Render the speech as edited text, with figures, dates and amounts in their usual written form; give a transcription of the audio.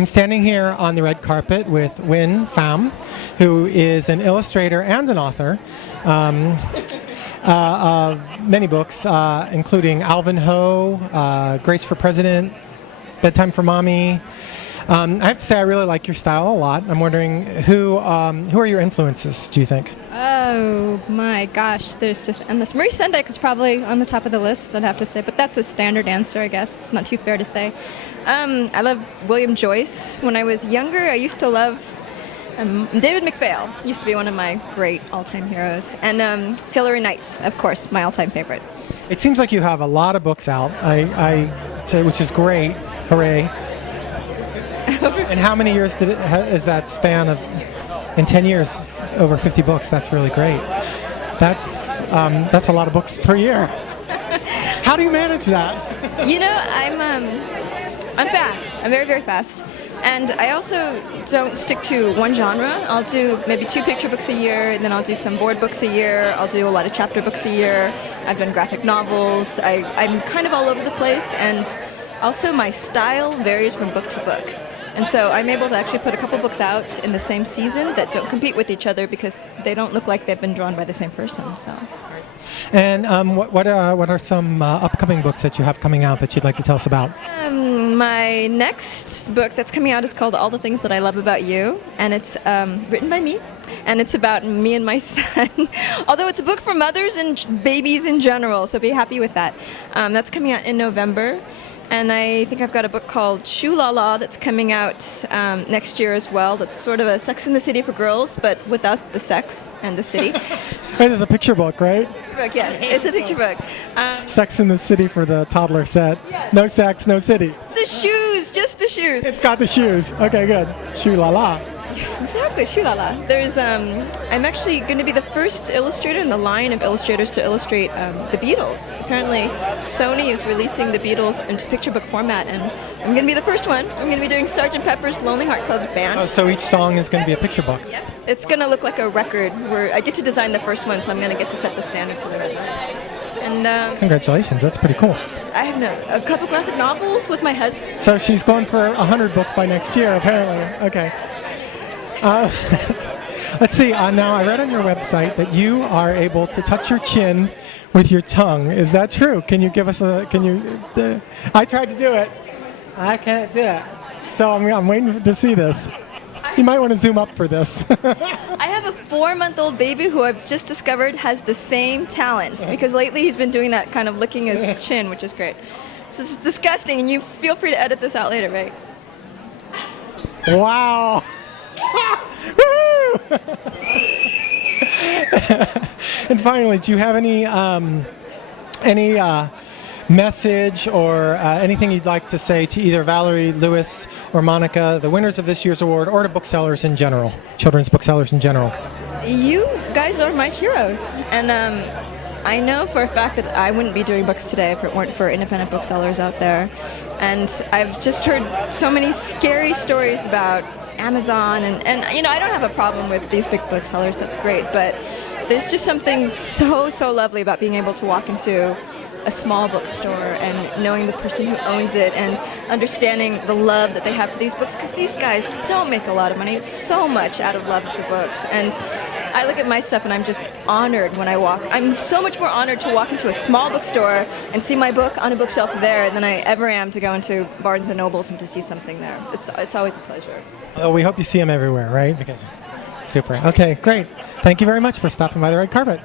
I'm standing here on the red carpet with Pham, who is an illustrator and an author of many books, including Alvin Ho, Grace for President, Bedtime for Mommy. I have to say I really like your style a lot. I'm wondering who are your influences, do you think? Oh my gosh, there's just endless. Marie Sendak is probably on the top of the list, I'd have to say, but that's a standard answer, I guess. It's not too fair to say. I love William Joyce. When I was younger, I used to love David McPhail, used to be one of my great all-time heroes. And Hilary Knight, of course, my all-time favorite. It seems like you have a lot of books out, which is great. Hooray. And how many years is that span of? In 10 years, over 50 books. That's really great. That's a lot of books per year. How do you manage that? You know, I'm fast. I'm very, very fast. And I also don't stick to one genre. I'll do maybe 2 picture books a year, and then I'll do some board books a year. I'll do a lot of chapter books a year. I've done graphic novels. I'm kind of all over the place, and also my style varies from book to book. And so I'm able to actually put a couple books out in the same season that don't compete with each other because they don't look like they've been drawn by the same person. So. And what are some upcoming books that you have coming out that you'd like to tell us about? My next book that's coming out is called All the Things That I Love About You, and it's written by me, and it's about me and my son. Although it's a book for mothers and babies in general, so be happy with that. That's coming out in November. And I think I've got a book called Shoo La La that's coming out next year as well. That's sort of a Sex in the City for girls, but without the sex and the city. It is a picture book, right? Book, yes, it's a picture book. Sex in the City for the toddler set. Yes. No sex, no city. The shoes, just the shoes. It's got the shoes. Okay, good. Shoo La La. Exactly, Shoo La La. There's, I'm actually going to be the first illustrator in the line of illustrators to illustrate the Beatles. Apparently, Sony is releasing the Beatles into picture book format, and I'm going to be the first one. I'm going to be doing Sgt. Pepper's Lonely Heart Club Band. Oh, so each song is going to be a picture book. Yep. It's going to look like a record. Where I get to design the first one, so I'm going to get to set the standard for the rest. And congratulations, that's pretty cool. I have a couple graphic novels with my husband. So she's going for 100 books by next year, apparently. Okay. Let's see. Now, I read on your website that you are able to touch your chin with your tongue. Is that true? Can you give us a? Can you? I tried to do it. I can't do it. So I'm waiting to see this. You might want to zoom up for this. I have a 4-month-old baby who I've just discovered has the same talent because lately he's been doing that kind of licking his chin, which is great. So it's disgusting, and you feel free to edit this out later, right? Wow. And finally, do you have any message or anything you'd like to say to either Valerie, Lewis, or Monica, the winners of this year's award, or to booksellers in general, children's booksellers in general? You guys are my heroes, and I know for a fact that I wouldn't be doing books today if it weren't for independent booksellers out there. And I've just heard so many scary stories about Amazon, and you know, I don't have a problem with these big booksellers, that's great, but there's just something so lovely about being able to walk into a small bookstore and knowing the person who owns it and understanding the love that they have for these books, because these guys don't make a lot of money. It's so much out of love of the books. And I look at my stuff and I'm just honored when I walk. I'm so much more honored to walk into a small bookstore and see my book on a bookshelf there than I ever am to go into Barnes & Nobles and to see something there. It's always a pleasure. Well, we hope you see them everywhere, right? Super. Okay, great. Thank you very much for stopping by the red carpet.